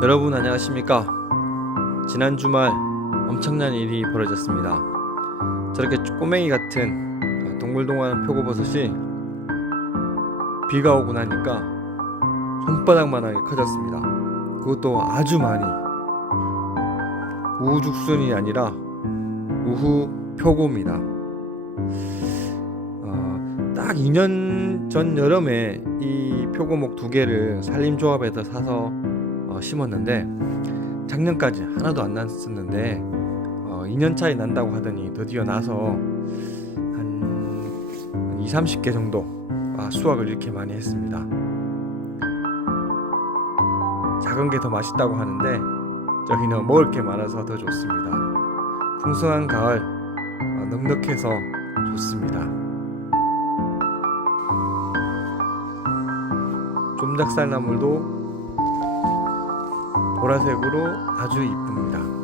여러분 안녕하십니까? 지난 주말 엄청난 일이 벌어졌습니다. 저렇게 꼬맹이 같은 동글동글한 표고버섯이 비가 오고 나니까 손바닥만하게 커졌습니다. 그것도 아주 많이 우후죽순이 아니라 우후 표고입니다. 어, 딱 2년 전 여름에 이 표고목 두 개를 산림조합에서 사서 어, 심었는데 작년까지 하나도 안 났었는데 어, 2년 차이 난다고 하더니 드디어 나서 한 2, 30개 정도 아, 수확을 이렇게 많이 했습니다. 작은 게 더 맛있다고 하는데 저희는 먹을 게 많아서 더 좋습니다. 풍성한 가을 어, 넉넉해서 좋습니다. 좀닭살 나물도 보라색으로 아주 이쁩니다.